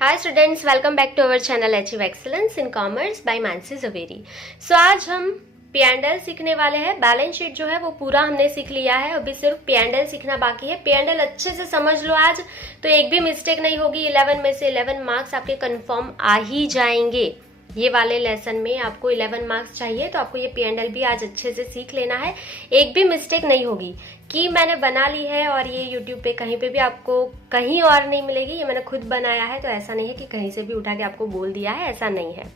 Hi students, welcome back to our channel achieve excellence in commerce by Mansi Javeri. So आज हम P and L सीखने वाले हैं। Balance sheet जो है वो पूरा हमने सीख लिया है, अभी सिर्फ पी एंड एल सीखना बाकी है। पी एंड एल अच्छे से समझ लो आज, तो एक भी मिस्टेक नहीं होगी। 11 में से 11 मार्क्स आपके कंफर्म आ ही जाएंगे। ये वाले लेसन में आपको 11 मार्क्स चाहिए, तो आपको ये पी एंड एल भी आज अच्छे से सीख लेना है। एक भी मिस्टेक नहीं होगी कि मैंने बना ली है और ये यूट्यूब पे कहीं पे भी आपको कहीं और नहीं मिलेगी। ये मैंने खुद बनाया है, तो ऐसा नहीं है कि कहीं से भी उठा के आपको बोल दिया है, ऐसा नहीं है।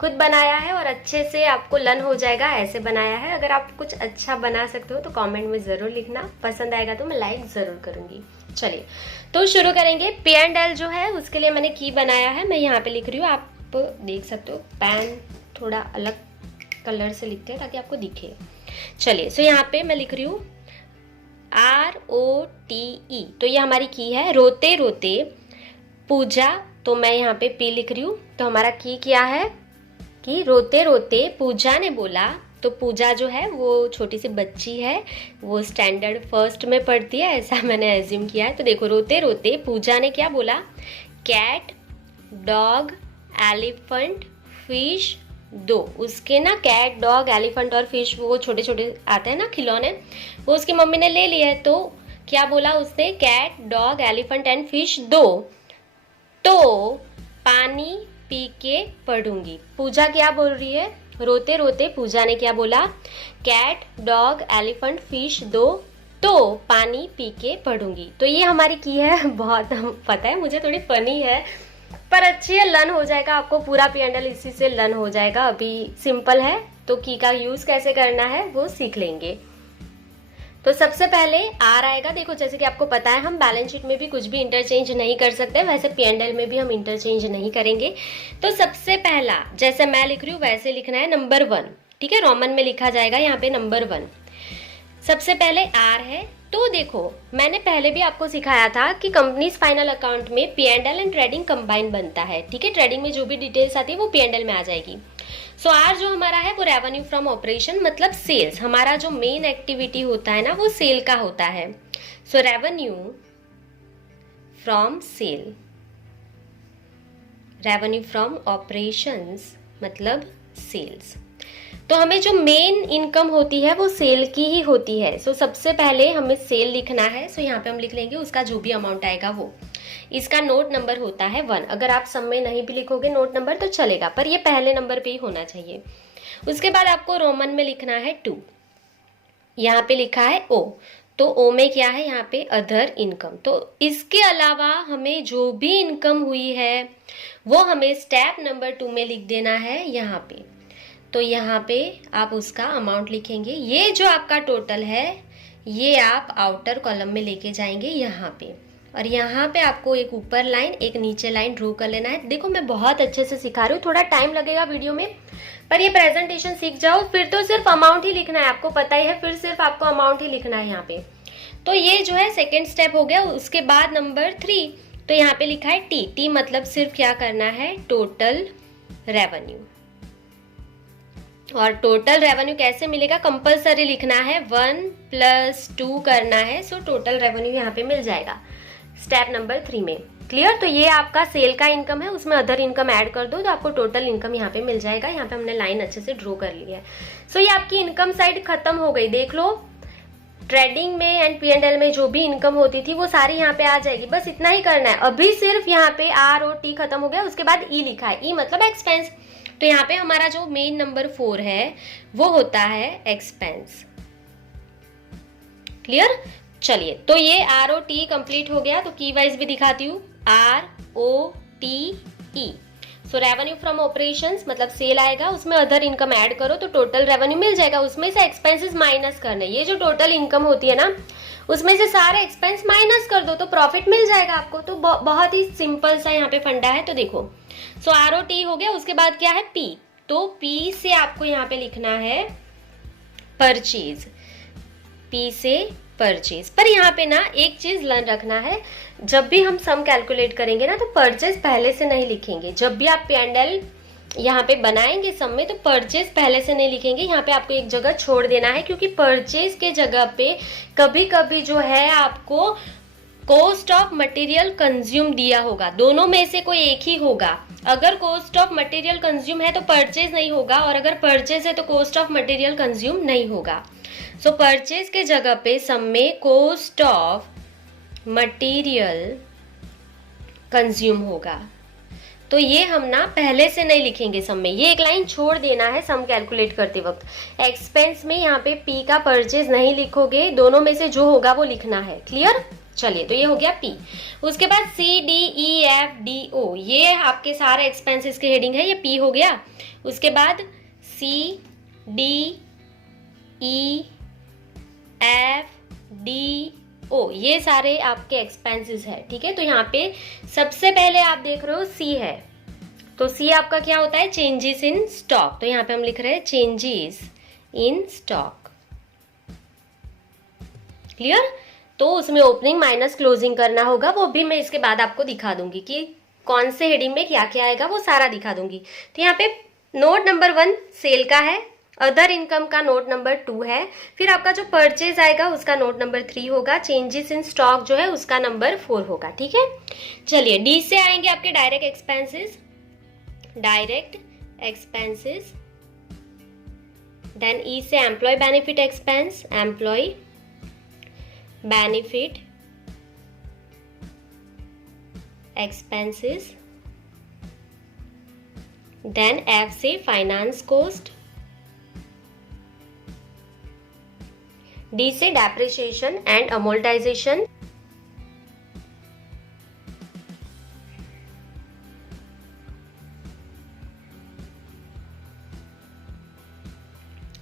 खुद बनाया है और अच्छे से आपको लर्न हो जाएगा, ऐसे बनाया है। अगर आप कुछ अच्छा बना सकते हो तो कमेंट में ज़रूर लिखना, पसंद आएगा तो मैं लाइक ज़रूर करूँगी। चलिए तो शुरू करेंगे। पी एंड एल जो है उसके लिए मैंने की बनाया है, मैं यहाँ पे लिख रही हूँ, आप देख सकते हो। पेन थोड़ा अलग कलर से लिखते हैं ताकि आपको दिखे। चलिए सो यहाँ पे मैं लिख रही हूँ ROTE, तो ये हमारी की है। रोते रोते पूजा, तो मैं यहाँ पे P लिख रही हूँ। तो हमारा की क्या है कि रोते रोते पूजा ने बोला, तो पूजा जो है वो छोटी सी बच्ची है, वो स्टैंडर्ड फर्स्ट में पढ़ती है, ऐसा मैंने एज्यूम किया है। तो देखो, रोते रोते पूजा ने क्या बोला, कैट डॉग एलिफेंट फिश दो। उसके ना कैट डॉग एलिफेंट और फिश वो छोटे छोटे आते हैं ना खिलौने, वो उसकी मम्मी ने ले लिए। तो क्या बोला उसने, cat dog elephant and fish दो, तो पानी पी के पढ़ूंगी। पूजा क्या बोल रही है, रोते रोते पूजा ने क्या बोला, कैट डॉग एलिफेंट फिश दो, तो पानी पी के पढ़ूंगी। तो ये हमारी की है। बहुत पता है मुझे थोड़ी फनी है, पर अच्छी है, लर्न हो जाएगा आपको। पूरा पी एंड एल इसी से लर्न हो जाएगा। अभी सिंपल है, तो की का यूज कैसे करना है वो सीख लेंगे। तो सबसे पहले आर आएगा। देखो जैसे कि आपको पता है, हम बैलेंस शीट में भी कुछ भी इंटरचेंज नहीं कर सकते, वैसे पी एंड एल में भी हम इंटरचेंज नहीं करेंगे। तो सबसे पहला जैसे मैं लिख रही हूँ वैसे लिखना है, नंबर 1। ठीक है, रोमन में लिखा जाएगा यहाँ पे नंबर 1। सबसे पहले आर है। तो देखो मैंने पहले भी आपको सिखाया था कि कंपनीज फाइनल अकाउंट में P and L and trading combine बनता है। ठीक है, ट्रेडिंग में जो भी डिटेल्स आती है वो पी एंड एल में आ जाएगी। सो आर जो हमारा है वो रेवेन्यू फ्रॉम ऑपरेशन, मतलब सेल्स। हमारा जो मेन एक्टिविटी होता है ना वो सेल का होता है। So revenue from sale, revenue from operations मतलब सेल्स। तो हमें जो मेन इनकम होती है वो सेल की ही होती है। सो सबसे पहले हमें सेल लिखना है। सो यहाँ पे हम लिख लेंगे उसका जो भी अमाउंट आएगा वो। इसका नोट नंबर होता है 1। अगर आप सब में नहीं भी लिखोगे नोट नंबर तो चलेगा, पर ये पहले नंबर पे ही होना चाहिए। उसके बाद आपको रोमन में लिखना है 2। यहाँ पे लिखा है O, तो O में क्या है, यहाँ पे अदर इनकम। तो इसके अलावा हमें जो भी इनकम हुई है वो हमें स्टेप नंबर 2 में लिख देना है यहाँ पे। तो यहाँ पे आप उसका अमाउंट लिखेंगे। ये जो आपका टोटल है ये आप आउटर कॉलम में लेके जाएंगे यहाँ पे, और यहाँ पे आपको एक ऊपर लाइन एक नीचे लाइन ड्रॉ कर लेना है। देखो मैं बहुत अच्छे से सिखा रही हूँ, थोड़ा टाइम लगेगा वीडियो में, पर ये प्रेजेंटेशन सीख जाओ, फिर तो सिर्फ अमाउंट ही लिखना है, आपको पता ही है, फिर सिर्फ आपको अमाउंट ही लिखना है यहाँ पे। तो ये जो है सेकेंड स्टेप हो गया। उसके बाद नंबर 3, तो यहाँ पे लिखा है टी मतलब सिर्फ क्या करना है, टोटल रेवेन्यू। और टोटल रेवेन्यू कैसे मिलेगा, कंपलसरी लिखना है, 1 + 2 करना है। सो टोटल रेवेन्यू यहाँ पे मिल जाएगा स्टेप नंबर 3 में। क्लियर। तो ये आपका सेल का इनकम है, उसमें अदर इनकम ऐड कर दो तो आपको टोटल इनकम यहाँ पे मिल जाएगा। यहाँ पे हमने लाइन अच्छे से ड्रॉ कर ली है। सो ये आपकी इनकम साइड खत्म हो गई। देख लो, ट्रेडिंग में एंड पी एंड एल में जो भी इनकम होती थी वो सारी यहाँ पे आ जाएगी। बस इतना ही करना है। अभी सिर्फ यहाँ पे ROT खत्म हो गया, उसके बाद ई लिखा है, ई मतलब एक्सपेंस। तो यहाँ पे हमारा जो मेन नंबर 4 है वो होता है एक्सपेंस। क्लियर। चलिए तो ये ROT कंप्लीट हो गया। तो की वाइज भी दिखाती हूँ, ROTE। So revenue from operations मतलब सेल आएगा, उसमें अदर इनकम ऐड करो तो टोटल रेवेन्यू मिल जाएगा। उसमें से एक्सपेंसेस माइनस करने, ये जो टोटल इनकम होती है ना उसमें से सारे एक्सपेंस माइनस कर दो तो प्रॉफिट मिल जाएगा आपको। तो बहुत ही सिंपल सा यहाँ पे फंडा है। तो देखो, सो ROT हो गया। उसके बाद क्या है, P। तो P से आपको यहाँ पे लिखना है परचेज, P से परचेज। पर यहाँ पे ना एक चीज लर्न रखना है, जब भी हम सम कैलकुलेट करेंगे ना तो परचेज पहले से नहीं लिखेंगे। जब भी आप पी एंड एल यहाँ पे बनाएंगे सम में तो परचेज पहले से नहीं लिखेंगे। यहाँ पे आपको एक जगह छोड़ देना है, क्योंकि परचेज के जगह पे कभी कभी जो है आपको कॉस्ट ऑफ मटेरियल कंज्यूम दिया होगा, दोनों में से कोई एक ही होगा। अगर कॉस्ट ऑफ मटेरियल कंज्यूम है तो परचेज नहीं होगा, और अगर परचेज है तो कॉस्ट ऑफ मटेरियल कंज्यूम नहीं होगा। सो परचेज के जगह पे सम में कॉस्ट ऑफ मटेरियल कंज्यूम होगा। तो ये हम ना पहले से नहीं लिखेंगे सम में, ये एक लाइन छोड़ देना है सम कैलकुलेट करते वक्त। एक्सपेंस में यहाँ पे पी का परचेज नहीं लिखोगे, दोनों में से जो होगा वो लिखना है। क्लियर? चलिए, तो ये हो गया पी। उसके बाद C D E F D O, ये आपके सारे एक्सपेंसेस के हेडिंग है, ये पी हो गया। उसके बाद C D E F D O, ये सारे आपके एक्सपेंसेस है। ठीक है, तो यहाँ पे सबसे पहले आप देख रहे हो सी है, तो सी आपका क्या होता है? Changes in stock. तो यहाँ पे हम लिख रहे हैं चेंजेस इन स्टॉक। क्लियर? तो उसमें ओपनिंग माइनस क्लोजिंग करना होगा, वो भी मैं इसके बाद आपको दिखा दूंगी कि कौन से हेडिंग में क्या क्या आएगा, वो सारा दिखा दूंगी। तो यहाँ पे नोट नंबर 1 सेल का है, अदर इनकम का नोट नंबर 2 है, फिर आपका जो परचेज आएगा उसका नोट नंबर 3 होगा, चेंजेस इन स्टॉक जो है उसका नंबर 4 होगा। ठीक है, चलिए डी से आएंगे आपके डायरेक्ट एक्सपेंसेस, देन ई से employee benefit expense, employee benefit expenses, then F से फाइनेंस कॉस्ट, डी से depreciation and amortisation,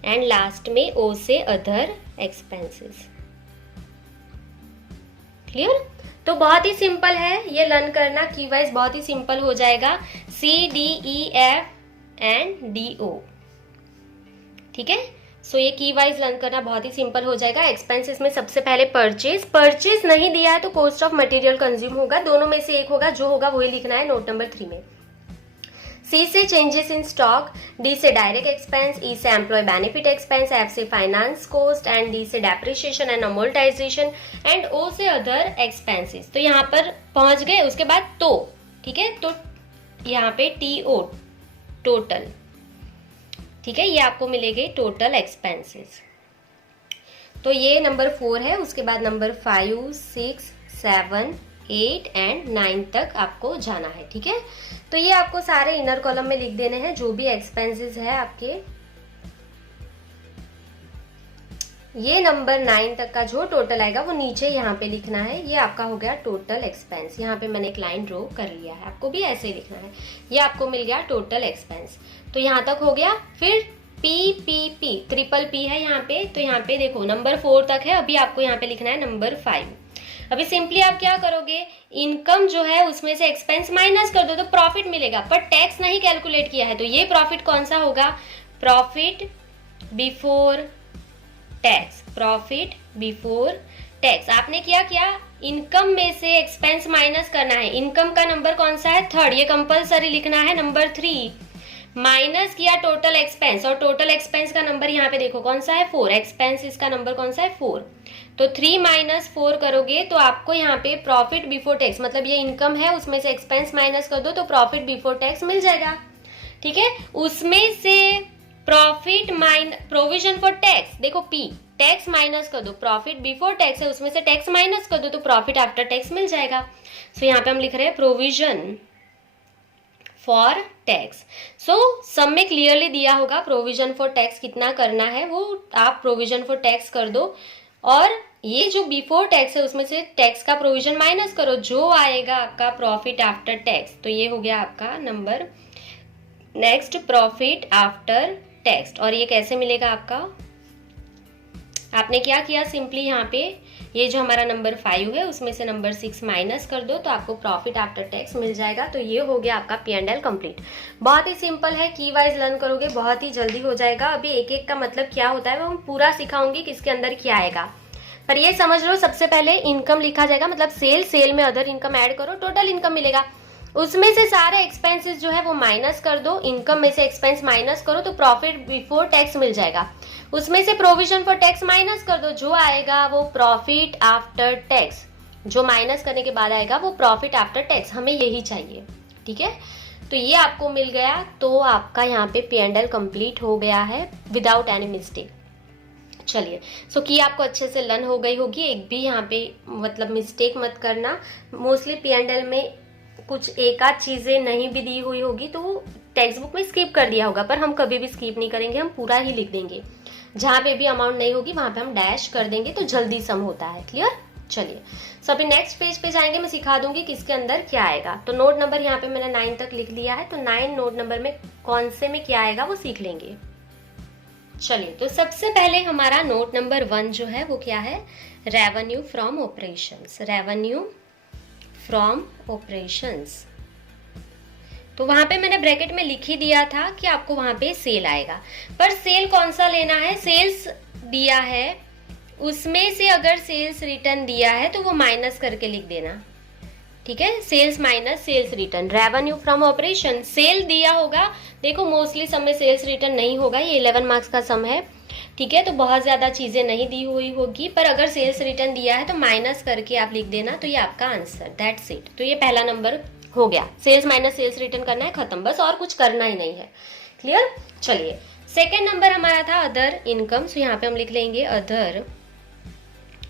and last में ओ से अदर एक्सपेंसेस। क्लियर? तो बहुत ही सिंपल है ये लर्न करना, की वाइज बहुत ही सिंपल हो जाएगा, C D E F and D O. ठीक है, सो ये की वाइज लर्न करना बहुत ही सिंपल हो जाएगा। एक्सपेंसेस में सबसे पहले परचेज नहीं दिया है तो कॉस्ट ऑफ मटेरियल कंज्यूम होगा, दोनों में से एक होगा, जो होगा वही लिखना है नोट नंबर 3 में। सी से चेंजेस इन स्टॉक, डी से डायरेक्ट एक्सपेंस, ई से एम्प्लॉय बेनिफिट एक्सपेंस, एफ से फाइनेंस कॉस्ट, एंड डी से डेप्रिसिएशन एंड अमोर्टाइजेशन, एंड ओ से अदर एक्सपेंसेस। तो यहाँ पर पहुंच गए। उसके बाद तो, ठीक है, तो यहाँ पे टी ओ, टोटल। ठीक है, ये आपको मिलेंगे टोटल एक्सपेंसेस। तो ये नंबर 4 है। उसके बाद नंबर 5, 6, 7, 8 एंड 9 तक आपको जाना है। ठीक है, तो ये आपको सारे इनर कॉलम में लिख देने हैं जो भी एक्सपेंसेस है आपके। ये नंबर 9 तक का जो टोटल आएगा वो नीचे यहाँ पे लिखना है। ये आपका हो गया टोटल एक्सपेंस। यहाँ पे मैंने एक लाइन ड्रॉ कर लिया है, आपको भी ऐसे ही लिखना है। ये आपको मिल गया टोटल एक्सपेंस। तो यहाँ तक हो गया। फिर P P P, triple P है यहाँ पे। तो यहाँ पे देखो नंबर 4 तक है, अभी आपको यहाँ पे लिखना है नंबर 5। अभी सिंपली आप क्या करोगे, इनकम जो है उसमें से एक्सपेंस माइनस कर दो तो प्रॉफिट मिलेगा, पर टैक्स नहीं कैलकुलेट किया है। तो ये प्रॉफिट कौन सा होगा, profit before tax, profit before tax. आपने क्या किया, इनकम में से एक्सपेंस माइनस करना है। इनकम का नंबर कौन सा है, 3rd, ये कंपलसरी लिखना है नंबर 3। माइनस किया टोटल एक्सपेंस, और टोटल एक्सपेंस का नंबर यहाँ पे देखो कौन सा है, 4। एक्सपेंस इसका नंबर कौन सा है, 4। तो 3 - 4 करोगे तो आपको यहाँ पे प्रॉफिट बिफोर टैक्स, मतलब ये इनकम है उसमें से एक्सपेंस माइनस कर दो तो प्रॉफिट बिफोर टैक्स मिल जाएगा। ठीक है, उसमें से प्रॉफिट प्रोविजन फॉर टैक्स, देखो पी, टैक्स माइनस कर दो, प्रॉफिट बिफोर टैक्स है उसमें से टैक्स माइनस कर दो तो प्रॉफिट आफ्टर टैक्स मिल जाएगा। सो यहाँ पे हम लिख रहे हैं प्रोविजन फॉर टैक्स। सो सब में क्लियरली दिया होगा प्रोविजन फॉर टैक्स कितना करना है, वो आप प्रोविजन फॉर टैक्स कर दो, और ये जो बिफोर टैक्स है उसमें से टैक्स का प्रोविजन माइनस करो, जो आएगा आपका प्रॉफिट आफ्टर टैक्स। तो ये हो गया आपका number next, profit after tax. और ये कैसे मिलेगा आपका, आपने क्या किया, सिंपली यहाँ पे ये जो हमारा नंबर 5 है उसमें से नंबर 6 माइनस कर दो तो आपको प्रॉफिट आफ्टर टैक्स मिल जाएगा। तो ये हो गया आपका P&L कंप्लीट। बहुत ही सिंपल है, की वाइज लर्न करोगे बहुत ही जल्दी हो जाएगा। अभी एक एक का मतलब क्या होता है वो हम पूरा सिखाऊंगी किसके अंदर क्या आएगा, पर ये समझ लो सबसे पहले इनकम लिखा जाएगा, मतलब सेल में अदर इनकम ऐड करो, टोटल इनकम मिलेगा। उसमें से सारे एक्सपेंसेस जो है वो माइनस कर दो, इनकम में से एक्सपेंस माइनस करो तो प्रॉफिट बिफोर टैक्स मिल जाएगा। उसमें से प्रोविजन फॉर टैक्स माइनस कर दो, जो आएगा वो प्रॉफिट आफ्टर टैक्स। जो माइनस करने के बाद आएगा वो प्रॉफिट आफ्टर टैक्स, हमें यही चाहिए। ठीक है, तो ये आपको मिल गया, तो आपका यहाँ पे P&L कंप्लीट हो गया है विदाउट एनी मिस्टेक। चलिए, सो की आपको अच्छे से लर्न हो गई होगी, एक भी यहाँ पे मतलब मिस्टेक मत करना। मोस्टली P&L में कुछ एक आध चीजें नहीं भी दी हुई होगी तो टेक्स्ट बुक में स्किप कर दिया होगा, पर हम कभी भी स्किप नहीं करेंगे, हम पूरा ही लिख देंगे। जहां पे भी अमाउंट नहीं होगी वहां पे हम डैश कर देंगे तो जल्दी सम होता है। क्लियर? चलिए, सो अभी नेक्स्ट पेज पे जाएंगे, मैं सिखा दूंगी किसके अंदर क्या आएगा। तो नोट नंबर यहाँ पे मैंने 9 तक लिख लिया है, तो 9 नोट नंबर में कौन से में क्या आएगा वो सीख लेंगे। चलिए, तो सबसे पहले हमारा नोट नंबर 1 जो है वो क्या है, revenue from operations. Revenue from operations, तो वहां पे मैंने ब्रैकेट में लिख ही दिया था कि आपको वहां पे सेल आएगा, पर सेल कौन सा लेना है, सेल्स दिया है उसमें से अगर सेल्स रिटर्न दिया है तो वो माइनस करके लिख देना। ठीक है, sales minus sales return, revenue from operation. Sale दिया होगा, देखो मोस्टली सम में सेल्स रिटर्न नहीं होगा, ये 11 मार्क्स का सम है। ठीक है, तो बहुत ज्यादा चीजें नहीं दी हुई होगी, पर अगर सेल्स रिटर्न दिया है तो माइनस करके आप लिख देना, तो ये आपका आंसर, दैट्स इट। तो ये पहला नंबर हो गया, सेल्स माइनस सेल्स रिटर्न करना है, खत्म, बस और कुछ करना ही नहीं है। क्लियर? चलिए, सेकेंड नंबर हमारा था अदर इनकम, सो यहाँ पे हम लिख लेंगे अदर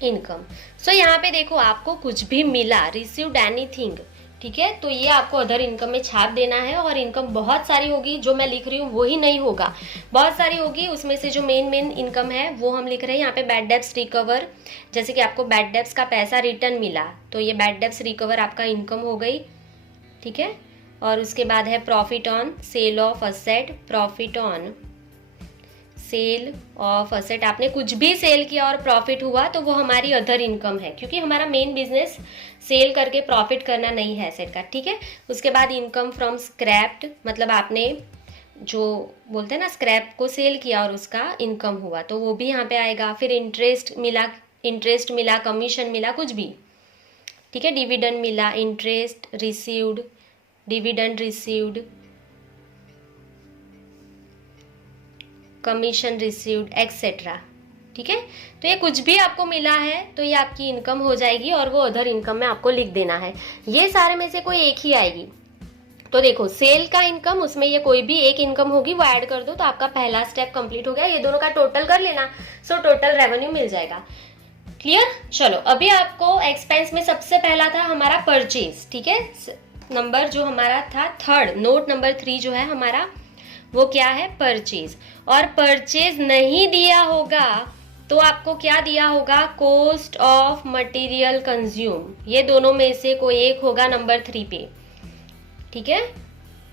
इनकम। सो यहाँ पे देखो आपको कुछ भी मिला, रिसीव्ड एनीथिंग, ठीक है, तो ये आपको अदर इनकम में छाप देना है। और इनकम बहुत सारी होगी, जो मैं लिख रही हूँ वो ही नहीं होगा, बहुत सारी होगी, उसमें से जो मेन इनकम है वो हम लिख रहे हैं यहाँ पे बैड डेब्ट्स रिकवर। जैसे कि आपको बैड डेब्ट्स का पैसा रिटर्न मिला, तो ये बैड डेब्ट्स रिकवर आपका इनकम हो गई। ठीक है, और उसके बाद है profit on sale of asset, profit on sale of asset, आपने कुछ भी सेल किया और प्रॉफिट हुआ तो वो हमारी अदर इनकम है, क्योंकि हमारा मेन बिजनेस सेल करके प्रॉफिट करना नहीं है एसेट का। ठीक है, उसके बाद इनकम फ्रॉम स्क्रैप्ड, मतलब आपने जो बोलते हैं ना स्क्रैप को सेल किया और उसका इनकम हुआ, तो वो भी यहाँ पे आएगा। फिर इंटरेस्ट मिला, कमीशन मिला, कुछ भी। ठीक है, डिविडेंड मिला, interest received, dividend received, commission received, etcetera. ठीक है, तो ये कुछ भी आपको मिला है तो ये आपकी इनकम हो जाएगी और वो अदर इनकम में आपको लिख देना है। ये सारे में से कोई एक ही आएगी। तो देखो, सेल का इनकम, उसमें ये कोई भी एक इनकम होगी, वो ऐड कर दो तो आपका पहला स्टेप कंप्लीट हो गया। ये दोनों का टोटल कर लेना, सो टोटल रेवेन्यू मिल जाएगा। क्लियर? चलो, अभी आपको एक्सपेंस में सबसे पहला था हमारा परचेज। ठीक है, नंबर जो हमारा था थर्ड, नोट नंबर 3 जो है हमारा वो क्या है, परचेज। और परचेज नहीं दिया होगा तो आपको क्या दिया होगा, कॉस्ट ऑफ मटेरियल कंज्यूम। ये दोनों में से कोई एक होगा नंबर 3 पे। ठीक है,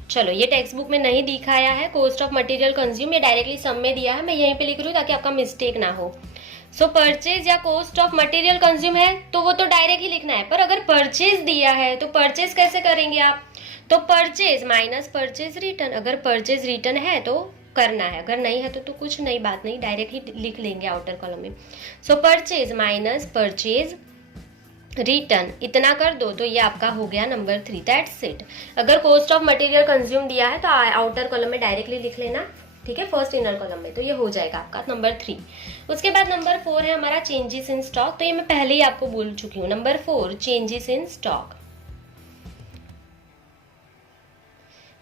चलो, ये टेक्स्ट बुक में नहीं दिखाया है कॉस्ट ऑफ मटेरियल कंज्यूम, ये डायरेक्टली सम में दिया है, मैं यहीं पे लिख रही हूँ ताकि आपका मिस्टेक ना हो। सो परचेज या कॉस्ट ऑफ मटेरियल कंज्यूम है तो वो तो डायरेक्ट ही लिखना है, पर अगर परचेज दिया है तो परचेज कैसे करेंगे आप, तो परचेज माइनस परचेज रिटर्न। अगर परचेज रिटर्न है तो करना है, अगर नहीं है तो कुछ नहीं, बात नहीं, डायरेक्ट ही लिख लेंगे आउटर कॉलम में। सो परचेज माइनस परचेज रिटर्न, इतना कर दो तो ये आपका हो गया नंबर 3, दैट्स इट। अगर कॉस्ट ऑफ मटेरियल कंज्यूम दिया है तो आउटर कॉलम में डायरेक्टली लिख लेना। ठीक है, फर्स्ट इनर कॉलम में, तो ये हो जाएगा आपका नंबर 3। उसके बाद नंबर 4 है हमारा चेंजेस इन स्टॉक, तो ये मैं पहले ही आपको बोल चुकी हूँ। नंबर 4 चेंजेस इन स्टॉक,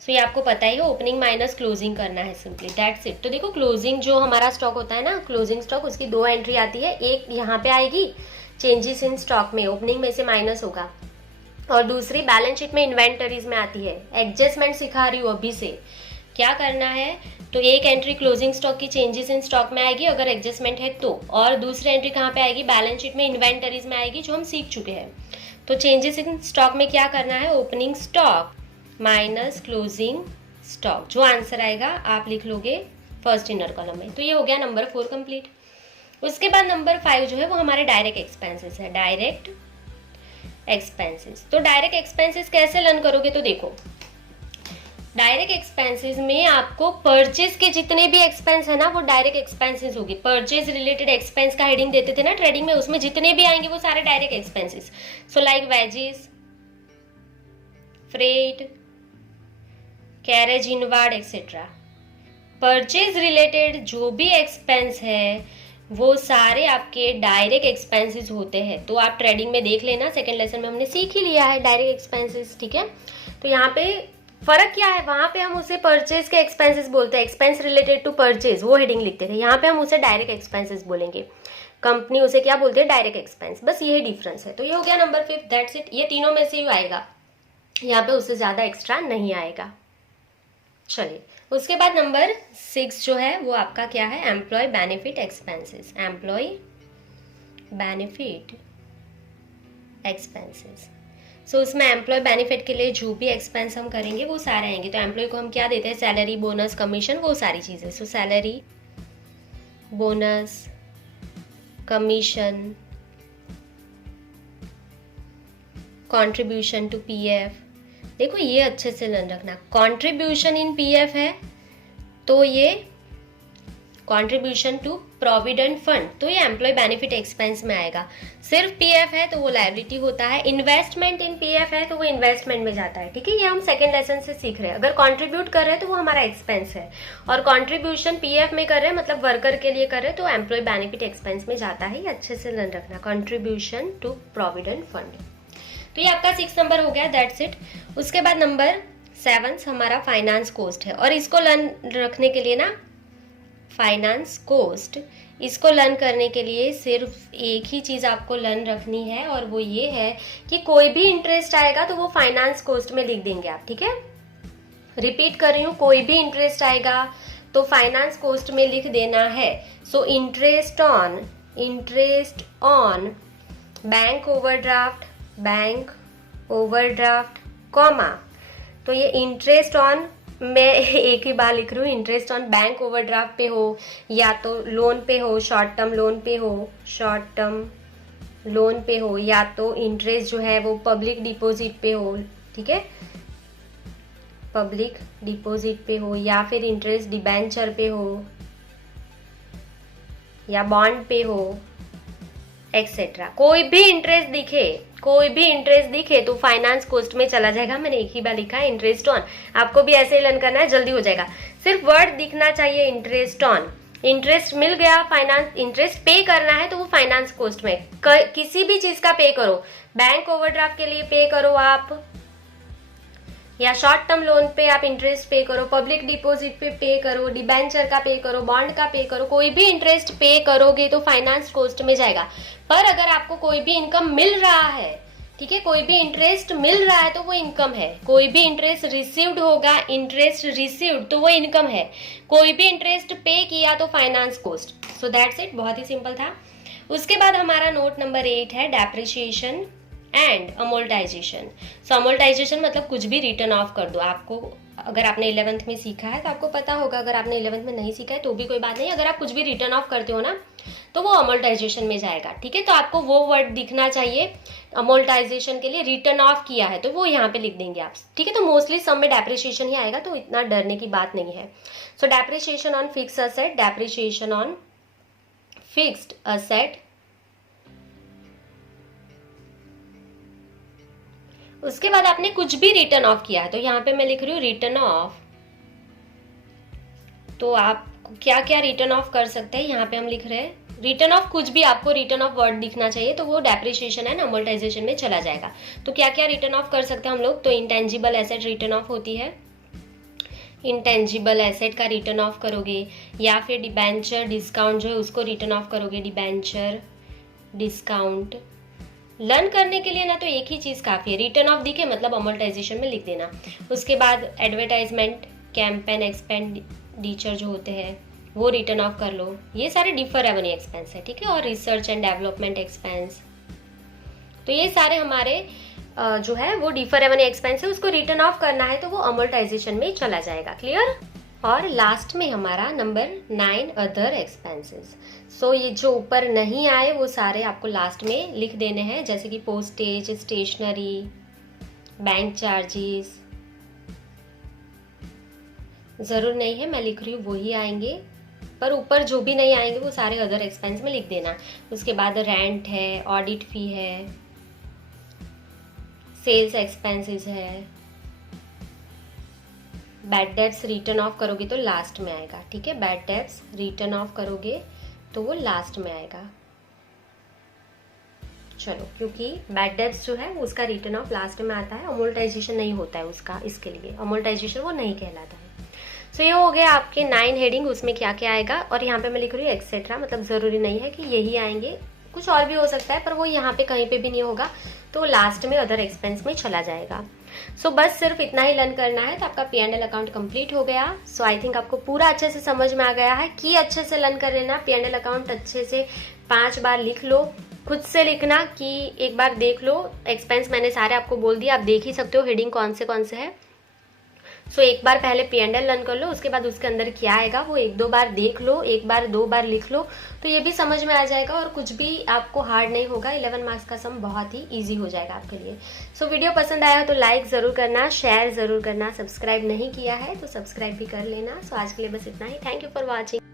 सो ये आपको पता ही है, ओपनिंग माइनस क्लोजिंग करना है सिंपली, दैट्स इट। तो देखो, क्लोजिंग जो हमारा स्टॉक होता है ना, क्लोजिंग स्टॉक, उसकी 2 एंट्री आती है, एक यहाँ पे आएगी चेंजेस इन स्टॉक में, ओपनिंग में से माइनस होगा, और दूसरी बैलेंस शीट में इन्वेंटरीज में आती है। एडजस्टमेंट सिखा रही हूँ अभी से, क्या करना है, तो एक एंट्री क्लोजिंग स्टॉक की चेंजेस इन स्टॉक में आएगी अगर एडजस्टमेंट है तो, और दूसरी एंट्री कहाँ पे आएगी, बैलेंस शीट में इन्वेंटरीज में आएगी, जो हम सीख चुके हैं। तो चेंजेस इन स्टॉक में क्या करना है, opening stock minus closing stock, जो आंसर आएगा आप लिख लोगे फर्स्ट इनर कॉलम में। तो ये हो गया नंबर 4 कंप्लीट। उसके बाद नंबर 5 जो है वो हमारे डायरेक्ट एक्सपेंसेस है, डायरेक्ट एक्सपेंसेस। तो डायरेक्ट एक्सपेंसेस कैसे लर्न करोगे, तो देखो, डायरेक्ट एक्सपेंसेस में आपको परचेज के जितने भी एक्सपेंस है ना वो डायरेक्ट एक्सपेंसेस होगी। परचेज रिलेटेड एक्सपेंस का हेडिंग देते थे ना ट्रेडिंग में, उसमें जितने भी आएंगे वो सारे direct expenses. So like wages, freight, carriage inward etcetera. Purchase related जो भी एक्सपेंस है वो सारे आपके डायरेक्ट एक्सपेंसेस होते हैं। तो आप ट्रेडिंग में देख लेना, सेकंड लेसन में हमने सीख ही लिया है डायरेक्ट एक्सपेंसेस, ठीक है। तो यहाँ पे फर्क क्या है, वहां पे हम उसे परचेज के एक्सपेंसेस बोलते हैं, एक्सपेंस रिलेटेड टू परचेज, वो हेडिंग लिखते थे। यहाँ पे हम उसे डायरेक्ट एक्सपेंसेस बोलेंगे, कंपनी उसे क्या बोलते हैं, डायरेक्ट एक्सपेंस। बस यही डिफरेंस है। तो ये हो गया नंबर 5, दैट्स इट। ये तीनों में से ही आएगा, यहाँ पे उससे ज्यादा एक्स्ट्रा नहीं आएगा। चलिए, उसके बाद नंबर 6 जो है वो आपका क्या है, employee benefit expenses. Employee benefit expenses. So उसमें एम्प्लॉय बेनिफिट के लिए जो भी एक्सपेंस हम करेंगे वो सारे आएंगे। तो एम्प्लॉय को हम क्या देते हैं, सैलरी, बोनस, कमीशन, वो सारी चीजें। So salary, bonus, commission, contribution to PF. देखो ये अच्छे से ध्यान रखना, कंट्रीब्यूशन इन पीएफ है तो ये कंट्रीब्यूशन टू प्रोविडेंट फंड, तो ये एम्प्लॉय बेनिफिट एक्सपेंस में आएगा। सिर्फ पीएफ है तो वो लायबिलिटी होता है, इन्वेस्टमेंट इन पीएफ है तो वो इन्वेस्टमेंट में जाता है, ठीक है। ये हम सेकंड लेसन से सीख रहे हैं। अगर कंट्रीब्यूट कर रहे हैं तो वो हमारा एक्सपेंस है, और कंट्रीब्यूशन पीएफ में कर रहे हैं मतलब वर्कर के लिए कर रहे हैं तो एम्प्लॉय बेनिफिट एक्सपेंस में जाता है। ये अच्छे से ध्यान रखना, कंट्रीब्यूशन टू प्रोविडेंट फंड। तो ये आपका 6 नंबर हो गया, दैट्स इट। उसके बाद नंबर 7 हमारा फाइनेंस कॉस्ट है, और इसको लर्न रखने के लिए ना, फाइनेंस कॉस्ट, इसको लर्न करने के लिए सिर्फ एक ही चीज आपको लर्न रखनी है, और वो ये है कि कोई भी इंटरेस्ट आएगा तो वो फाइनेंस कॉस्ट में लिख देंगे आप, ठीक है। रिपीट कर रही हूँ, कोई भी इंटरेस्ट आएगा तो फाइनेंस कॉस्ट में लिख देना है। So interest on bank overdraft, comma, तो ये इंटरेस्ट ऑन, मैं एक ही बार लिख रही हूँ, इंटरेस्ट ऑन बैंक ओवरड्राफ्ट पे हो, या तो लोन पे हो, शॉर्ट टर्म लोन पे हो, या तो इंटरेस्ट जो है वो पब्लिक डिपॉजिट पे हो, ठीक है, पब्लिक डिपॉजिट पे हो, या फिर इंटरेस्ट डिबेंचर पे हो, या बॉन्ड पे हो, एक्सेट्रा। कोई भी इंटरेस्ट दिखे तो फाइनेंस कॉस्ट में चला जाएगा। मैंने एक ही बार लिखा है इंटरेस्ट ऑन, आपको भी ऐसे ही लर्न करना है, जल्दी हो जाएगा। सिर्फ वर्ड दिखना चाहिए, इंटरेस्ट ऑन। इंटरेस्ट मिल गया, फाइनेंस इंटरेस्ट पे करना है तो वो फाइनेंस कॉस्ट में, किसी भी चीज का पे करो, बैंक ओवरड्राफ्ट के लिए पे करो आप, या शॉर्ट टर्म लोन पे आप इंटरेस्ट पे करो, पब्लिक डिपॉजिट पे करो, डिबेंचर का पे करो, बॉन्ड का पे करो, कोई भी इंटरेस्ट पे करोगे तो फाइनेंस कॉस्ट में जाएगा। पर अगर आपको कोई भी इनकम मिल रहा है, ठीक है, कोई भी इंटरेस्ट मिल रहा है तो वो इनकम है। कोई भी इंटरेस्ट रिसीव्ड होगा, इंटरेस्ट रिसीव्ड, तो वो इनकम है। कोई भी इंटरेस्ट पे किया तो finance cost. So that's it, बहुत ही सिंपल था। उसके बाद हमारा नोट नंबर 8 है डेप्रिसिएशन एंड अमोल्टाइजेशन। सो अमोल्टाइजेशन मतलब कुछ भी रिटर्न ऑफ कर दो। आपको अगर आपने 11th में सीखा है तो आपको पता होगा, अगर आपने 11th में नहीं सीखा है तो भी कोई बात नहीं, अगर आप कुछ भी रिटर्न ऑफ करते हो ना तो वो अमोल्टाइजेशन में जाएगा, ठीक है। तो आपको वो वर्ड दिखना चाहिए अमोल्टाइजेशन के लिए, रिटर्न ऑफ किया है तो वो यहाँ पे लिख देंगे आप, ठीक है। तो मोस्टली सब में डेप्रिसिएशन ही आएगा, तो इतना डरने की बात नहीं है। सो depreciation on fixed asset, depreciation on fixed asset. उसके बाद आपने कुछ भी रिटर्न ऑफ किया है तो यहाँ पे मैं लिख रही हूँ रिटर्न ऑफ। तो आप क्या क्या रिटर्न ऑफ कर सकते हैं, यहाँ पे हम लिख रहे हैं रिटर्न ऑफ, कुछ भी आपको रिटर्न ऑफ वर्ड दिखना चाहिए तो वो डेप्रिसिएशन एंड अमोल्टाइजेशन में चला जाएगा। तो क्या क्या रिटर्न ऑफ कर सकते हैं हम लोग, तो इंटेंजिबल एसेट रिटर्न ऑफ होती है, इंटेंजिबल एसेट का रिटर्न ऑफ करोगे, या फिर डिबेंचर डिस्काउंट जो है उसको रिटर्न ऑफ करोगे, डिबेंचर डिस्काउंट। लर्न करने के लिए ना तो एक ही चीज काफी है, रिटर्न ऑफ दिखे मतलब अमोल्टाइजेशन में लिख देना। उसके बाद एडवर्टाइजमेंट, कैंपेन एक्सपेंडिचर जो होते हैं वो रिटर्न ऑफ कर लो। ये सारे डिफर रेवेन्यू एक्सपेंस है, ठीक है। और रिसर्च एंड डेवलपमेंट एक्सपेंस, तो ये सारे हमारे जो है वो डिफर रेवेन्यू एक्सपेंस है, उसको रिटर्न ऑफ करना है तो वो अमोल्टाइजेशन में चला जाएगा। क्लियर। और लास्ट में हमारा नंबर 9 अदर एक्सपेंसेस। सो ये जो ऊपर नहीं आए वो सारे आपको लास्ट में लिख देने हैं, जैसे कि पोस्टेज, स्टेशनरी, बैंक चार्जेस। जरूर नहीं है मैं लिख रही हूँ वही आएंगे, पर ऊपर जो भी नहीं आएंगे वो सारे अदर एक्सपेंस में लिख देना। उसके बाद रेंट है, ऑडिट फी है, सेल्स एक्सपेंसेस है, बैड डेब्ट्स रिटर्न ऑफ करोगे तो लास्ट में आएगा, ठीक है। बैड डेब्ट्स रिटर्न ऑफ करोगे तो वो लास्ट में आएगा। चलो, क्योंकि बैड डेब्ट्स जो है वो उसका रिटर्न ऑफ लास्ट में आता है, अमोल्टाइजेशन नहीं होता है उसका, इसके लिए अमोल्टाइजेशन वो नहीं कहलाता है। सो ये हो गया आपके 9 हेडिंग, उसमें क्या क्या आएगा। और यहाँ पे मैं लिख रही हूँ एक्सेट्रा, मतलब जरूरी नहीं है कि यही आएंगे, कुछ और भी हो सकता है, पर वो यहाँ पे कहीं पे भी नहीं होगा, तो लास्ट में अदर एक्सपेंस में चला जाएगा। सो बस सिर्फ इतना ही लर्न करना है तो आपका P&L अकाउंट कंप्लीट हो गया। सो आई थिंक आपको पूरा अच्छे से समझ में आ गया है कि अच्छे से लर्न कर लेना। P&L अकाउंट अच्छे से 5 बार लिख लो, खुद से लिखना कि एक बार देख लो। एक्सपेंस मैंने सारे आपको बोल दिया, आप देख ही सकते हो हेडिंग कौन से है। सो एक बार पहले P&L लर्न कर लो, उसके बाद उसके अंदर क्या आएगा वो 1-2 बार देख लो, 1 बार 2 बार लिख लो, तो ये भी समझ में आ जाएगा और कुछ भी आपको हार्ड नहीं होगा। 11 मार्क्स का सम बहुत ही इजी हो जाएगा आपके लिए। सो वीडियो पसंद आया तो लाइक ज़रूर करना, शेयर ज़रूर करना, सब्सक्राइब नहीं किया है तो सब्सक्राइब भी कर लेना। सो आज के लिए बस इतना ही। Thank you for watching.